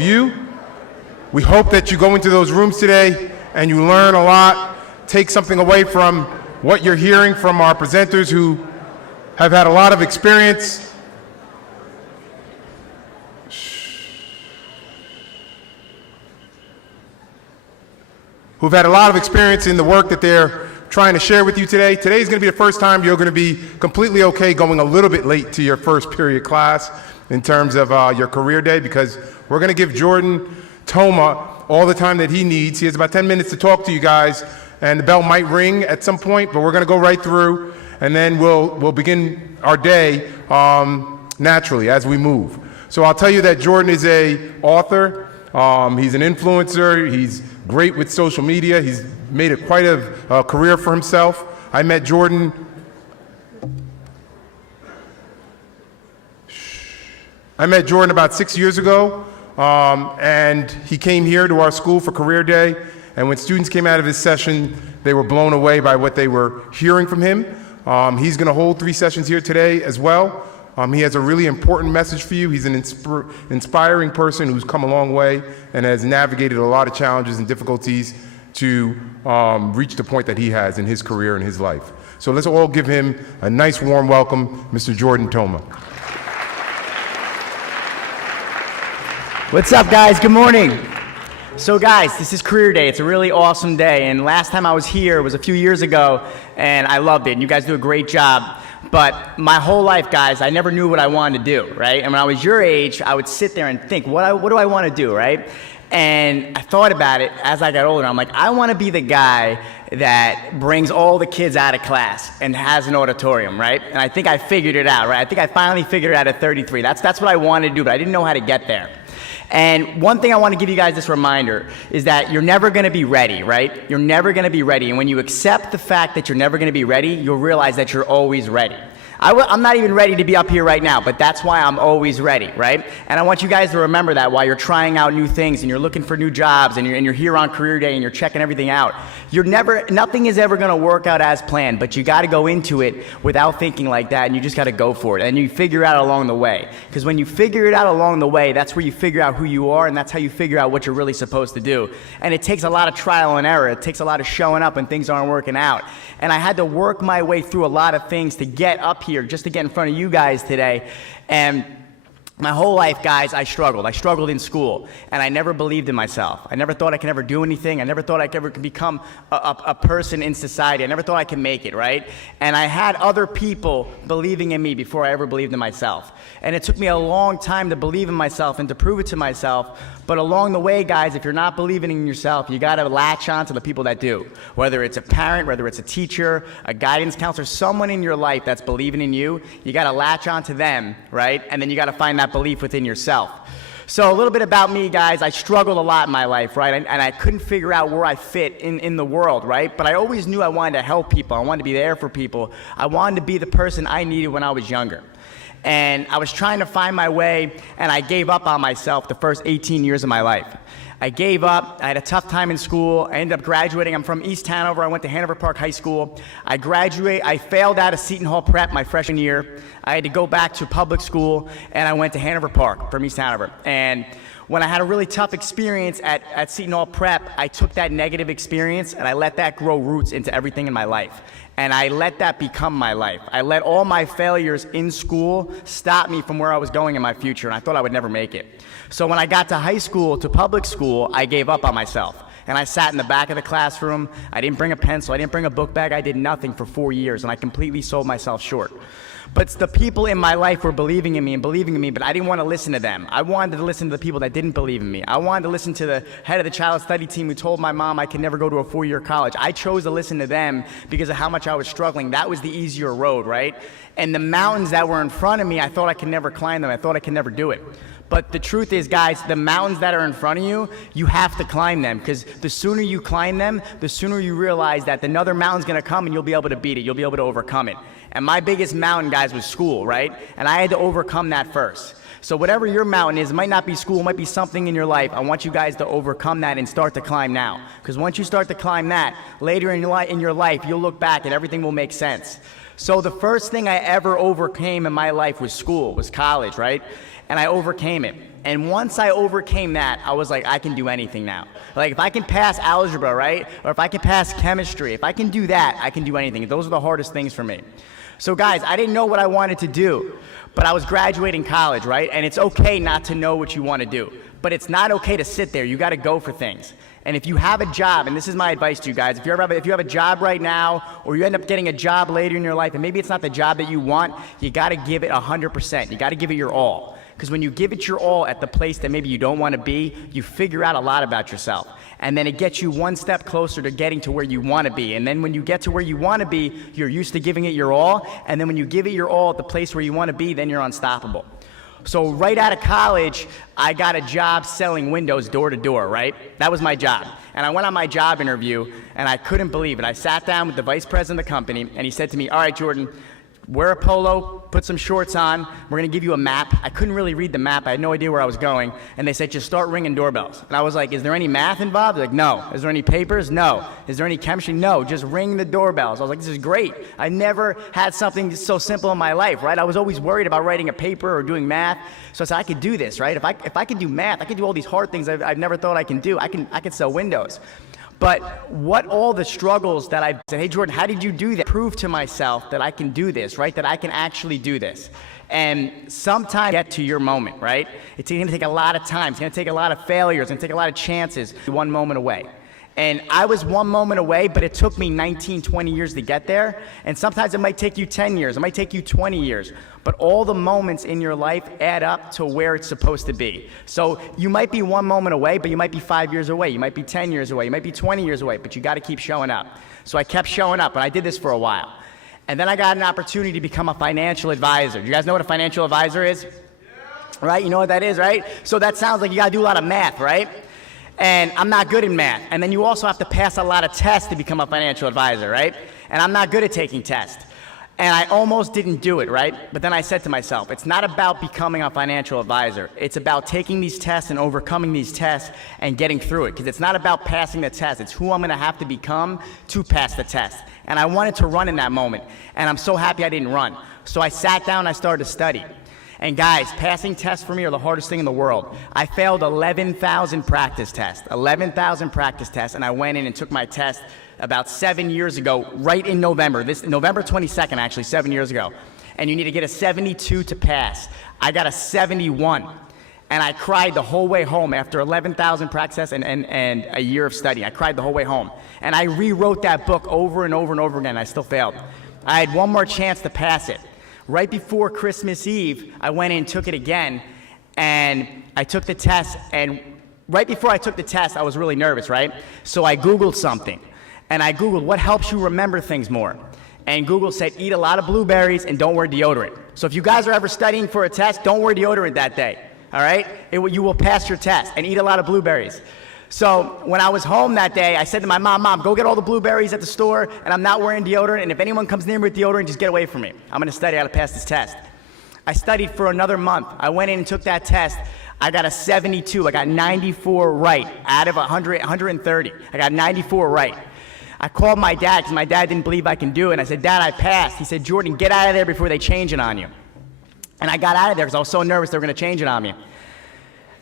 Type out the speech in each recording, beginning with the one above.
you. We hope that you go into those rooms today and you learn a lot, take something away from what you're hearing from our presenters who have had a lot of experience. Who've had a lot of experience in the work that they're trying to share with you today. Today is going to be the first time you're going to be completely okay going a little bit late to your first period class in terms of your career day, because we're going to give Jordan Toma all the time that he needs. He has about 10 minutes to talk to you guys, and the bell might ring at some point, but we're going to go right through, and then we'll begin our day naturally as we move. So I'll tell you that Jordan is an author. He's an influencer. He's great with social media. He's made quite a career for himself. I met Jordan about 6 years ago, and he came here to our school for Career Day, and when students came out of his session, they were blown away by what they were hearing from him. He's going to hold 3 sessions here today as well. He has a really important message for you. He's an inspiring person who's come a long way and has navigated a lot of challenges and difficulties to reach the point that he has in his career and his life. So let's all give him a nice warm welcome, Mr. Jordan Toma. What's up, guys? Good morning. So guys, this is Career Day. It's a really awesome day, and last time I was here was a few years ago, and I loved it, and you guys do a great job. But my whole life, guys, I never knew what I wanted to do, right? And when I was your age, I would sit there and think, what do I want to do, right? And I thought about it as I got older. I'm like, I want to be the guy that brings all the kids out of class and has an auditorium, right? And I think I figured it out, right? I think I finally figured it out at 33. That's what I wanted to do, but I didn't know how to get there. And one thing I want to give you guys this reminder is that you're never going to be ready, right? You're never going to be ready. And when you accept the fact that you're never going to be ready, you'll realize that you're always ready. I'm not even ready to be up here right now, but that's why I'm always ready, right? And I want you guys to remember that while you're trying out new things and you're looking for new jobs and you're here on Career Day and you're checking everything out. Nothing is ever going to work out as planned, but you got to go into it without thinking like that, and you just got to go for it. And you figure it out along the way. Because when you figure it out along the way, that's where you figure out who you are, and that's how you figure out what you're really supposed to do. And it takes a lot of trial and error. It takes a lot of showing up when things aren't working out. And I had to work my way through a lot of things to get up here, just to get in front of you guys today. And my whole life, guys, I struggled. I struggled in school, and I never believed in myself. I never thought I could ever do anything. I never thought I could ever become a person in society. I never thought I could make it, right? And I had other people believing in me before I ever believed in myself. And it took me a long time to believe in myself and to prove it to myself. But along the way, guys, if you're not believing in yourself, you got to latch on to the people that do. Whether it's a parent, whether it's a teacher, a guidance counselor, someone in your life that's believing in you, you got to latch on to them, right? And then you got to find that belief within yourself. So a little bit about me, guys. I struggled a lot in my life, right? And I couldn't figure out where I fit in the world, right? But I always knew I wanted to help people. I wanted to be there for people. I wanted to be the person I needed when I was younger. And I was trying to find my way, and I gave up on myself the first 18 years of my life. I gave up. I had a tough time in school. I ended up graduating. I'm from East Hanover. I went to Hanover Park High School. I failed out of Seton Hall Prep my freshman year. I had to go back to public school, and I went to Hanover Park from East Hanover. And when I had a really tough experience at Seton Hall Prep, I took that negative experience and I let that grow roots into everything in my life. And I let that become my life. I let all my failures in school stop me from where I was going in my future, and I thought I would never make it. So when I got to high school, to public school, I gave up on myself. And I sat in the back of the classroom. I didn't bring a pencil. I didn't bring a book bag. I did nothing for 4 years, and I completely sold myself short. But the people in my life were believing in me, but I didn't want to listen to them. I wanted to listen to the people that didn't believe in me. I wanted to listen to the head of the child study team who told my mom I could never go to a 4-year college. I chose to listen to them because of how much I was struggling. That was the easier road, right? And the mountains that were in front of me, I thought I could never climb them. I thought I could never do it. But the truth is, guys, the mountains that are in front of you, you have to climb them, because the sooner you climb them, the sooner you realize that another mountain's going to come and you'll be able to beat it. You'll be able to overcome it. And my biggest mountain, guys, was school, right? And I had to overcome that first. So whatever your mountain is, it might not be school, it might be something in your life. I want you guys to overcome that and start to climb now. Because once you start to climb that, later in your life, you'll look back and everything will make sense. So the first thing I ever overcame in my life was school, was college, right? And I overcame it. And once I overcame that, I was like, I can do anything now. Like if I can pass algebra, right? Or if I can pass chemistry, if I can do that, I can do anything. Those are the hardest things for me. So guys, I didn't know what I wanted to do, but I was graduating college, right? And it's okay not to know what you want to do, but it's not okay to sit there. You got to go for things. And if you have a job, and this is my advice to you guys, if you have a job right now, or you end up getting a job later in your life, and maybe it's not the job that you want, you got to give it 100%. You got to give it your all. Because when you give it your all at the place that maybe you don't want to be, you figure out a lot about yourself. And then it gets you one step closer to getting to where you want to be. And then when you get to where you want to be, you're used to giving it your all. And then when you give it your all at the place where you want to be, then you're unstoppable. So right out of college, I got a job selling windows door to door, right? That was my job. And I went on my job interview, and I couldn't believe it. I sat down with the vice president of the company, and he said to me, all right, Jordan, wear a polo, put some shorts on, we're gonna give you a map. I couldn't really read the map, I had no idea where I was going, and they said, just start ringing doorbells. And I was like, is there any math involved? They're like, no. Is there any papers? No. Is there any chemistry? No, just ring the doorbells. I was like, this is great. I never had something so simple in my life, right? I was always worried about writing a paper or doing math, so I said, I could do this, right? If I can do math, I can do all these hard things I've never thought I can do. I can sell windows. But what all the struggles that I said, hey Jordan, how did you do that? Prove to myself that I can do this, right? That I can actually do this. And sometimes get to your moment, right? It's gonna take a lot of time. It's gonna take a lot of failures. It's gonna take a lot of chances. One moment away. And I was one moment away, but it took me 19, 20 years to get there. And sometimes it might take you 10 years. It might take you 20 years. But all the moments in your life add up to where it's supposed to be. So you might be one moment away, but you might be 5 years away. You might be 10 years away. You might be 20 years away, but you got to keep showing up. So I kept showing up, and I did this for a while. And then I got an opportunity to become a financial advisor. Do you guys know what a financial advisor is? Right? You know what that is, right? So that sounds like you got to do a lot of math, right? And I'm not good in math. And then you also have to pass a lot of tests to become a financial advisor, right? And I'm not good at taking tests. And I almost didn't do it, right? But then I said to myself, it's not about becoming a financial advisor. It's about taking these tests and overcoming these tests and getting through it. Because it's not about passing the test. It's who I'm going to have to become to pass the test. And I wanted to run in that moment. And I'm so happy I didn't run. So I sat down and I started to study. And guys, passing tests for me are the hardest thing in the world. I failed 11,000 practice tests, and I went in and took my test about 7 years ago, right in November, November 22nd, actually, 7 years ago. And you need to get a 72 to pass. I got a 71, and I cried the whole way home after 11,000 practice tests and a year of study. I cried the whole way home. And I rewrote that book over and over and over again, and I still failed. I had one more chance to pass it. Right before Christmas Eve, I went in and took it again, and I took the test, and right before I took the test, I was really nervous, right? So I Googled something, and I Googled what helps you remember things more. And Google said, eat a lot of blueberries and don't wear deodorant. So if you guys are ever studying for a test, don't wear deodorant that day, all right? You will pass your test, and eat a lot of blueberries. So when I was home that day, I said to my mom, go get all the blueberries at the store, and I'm not wearing deodorant, and if anyone comes near me with deodorant, just get away from me. I'm gonna study how to pass this test. I studied for another month. I went in and took that test. I got a 72. I got 94 right out of 130. I got 94 right. I called my dad because my dad didn't believe I can do it, and I said, Dad, I passed. He said, Jordan, get out of there before they change it on you. And I got out of there because I was so nervous they were gonna change it on me.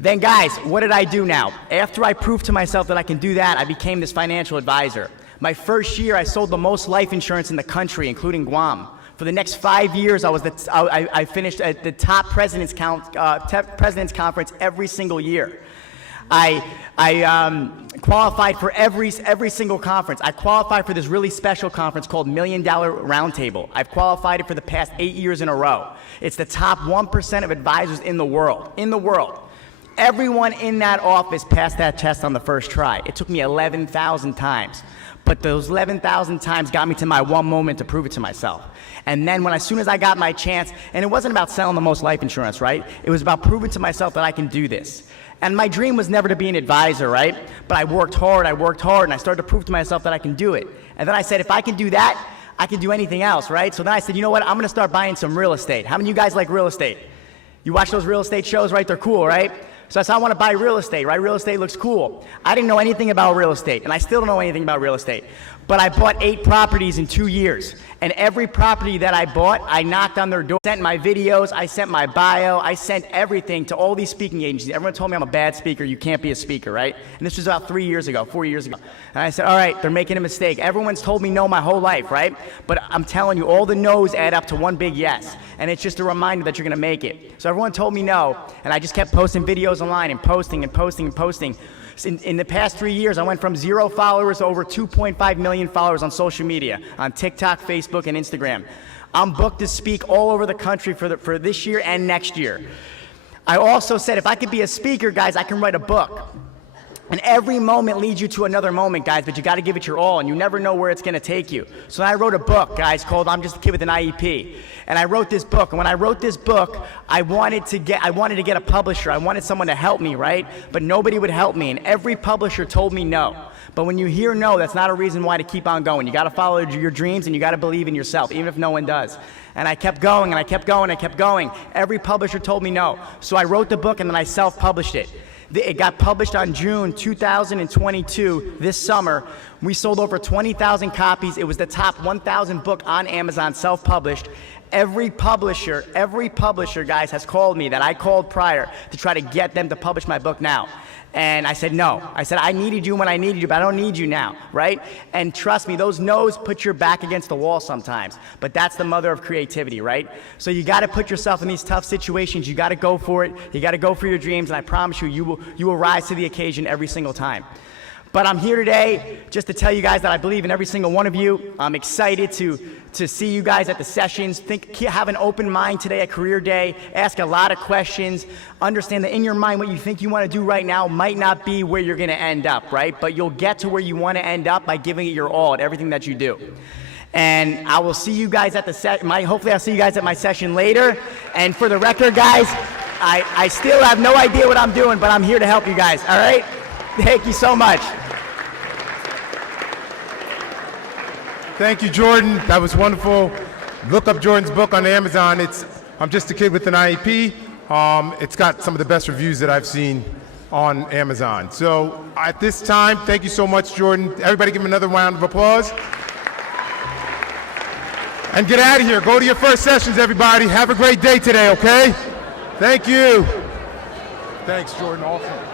Then guys, what did I do now? After I proved to myself that I can do that, I became this financial advisor. My first year, I sold the most life insurance in the country, including Guam. For the next 5 years, I finished at the top president's conference every single year. I qualified for every single conference. I qualified for this really special conference called $1 Million Roundtable. I've qualified it for the past 8 years in a row. It's the top 1% of advisors in the world. Everyone in that office passed that test on the first try. It took me 11,000 times. But those 11,000 times got me to my one moment to prove it to myself. And then as soon as I got my chance, and it wasn't about selling the most life insurance, right? It was about proving to myself that I can do this. And my dream was never to be an advisor, right? But I worked hard, and I started to prove to myself that I can do it. And then I said, if I can do that, I can do anything else, right? So then I said, you know what? I'm gonna start buying some real estate. How many of you guys like real estate? You watch those real estate shows, right? They're cool, right? So I said, I want to buy real estate, right? Real estate looks cool. I didn't know anything about real estate, and I still don't know anything about real estate. but I bought 8 properties in 2 years. And every property that I bought, I knocked on their door, sent my videos, I sent my bio, I sent everything to all these speaking agencies. Everyone told me I'm a bad speaker, you can't be a speaker, right? And this was about 3 years ago, 4 years ago. And I said, all right, they're making a mistake. Everyone's told me no my whole life, right? But I'm telling you, all the no's add up to one big yes. And it's just a reminder that you're gonna make it. So everyone told me no, and I just kept posting videos online and posting and posting and posting. In the past 3 years, I went from 0 followers to over 2.5 million followers on social media, on TikTok, Facebook, and Instagram. I'm booked to speak all over the country for this year and next year. I also said if I could be a speaker, guys, I can write a book. And every moment leads you to another moment, guys, but you got to give it your all, and you never know where it's going to take you. So I wrote a book, guys, called I'm Just a Kid with an IEP. And I wrote this book, and when I wrote this book, I wanted to get a publisher. I wanted someone to help me, right? But nobody would help me, and every publisher told me no. But when you hear no, that's not a reason why to keep on going. You got to follow your dreams, and you got to believe in yourself, even if no one does. And I kept going, and I kept going, and I kept going. Every publisher told me no. So I wrote the book, and then I self-published it. It got published on June 2022, this summer. We sold over 20,000 copies. It was the top 1,000 book on Amazon, self-published. Every publisher, guys, has called me that I called prior to try to get them to publish my book now. And I said no. I said I needed you when I needed you, but I don't need you now, right? And trust me, those no's put your back against the wall sometimes. But that's the mother of creativity, right? So you got to put yourself in these tough situations. You got to go for it. You got to go for your dreams, and I promise you, you will rise to the occasion every single time. But I'm here today just to tell you guys that I believe in every single one of you. I'm excited to see you guys at the sessions. Have an open mind today at Career Day. Ask a lot of questions. Understand that in your mind, what you think you want to do right now might not be where you're going to end up, right? But you'll get to where you want to end up by giving it your all at everything that you do. And I will see you guys at the hopefully I'll see you guys at my session later. And for the record, guys, I still have no idea what I'm doing, but I'm here to help you guys, all right? Thank you so much. Thank you, Jordan. That was wonderful. Look up Jordan's book on Amazon. It's I'm Just a Kid with an IEP. It's got some of the best reviews that I've seen on Amazon. So at this time, thank you so much, Jordan. Everybody give him another round of applause. And get out of here. Go to your first sessions, everybody. Have a great day today, okay? Thank you. Thanks, Jordan. Awesome.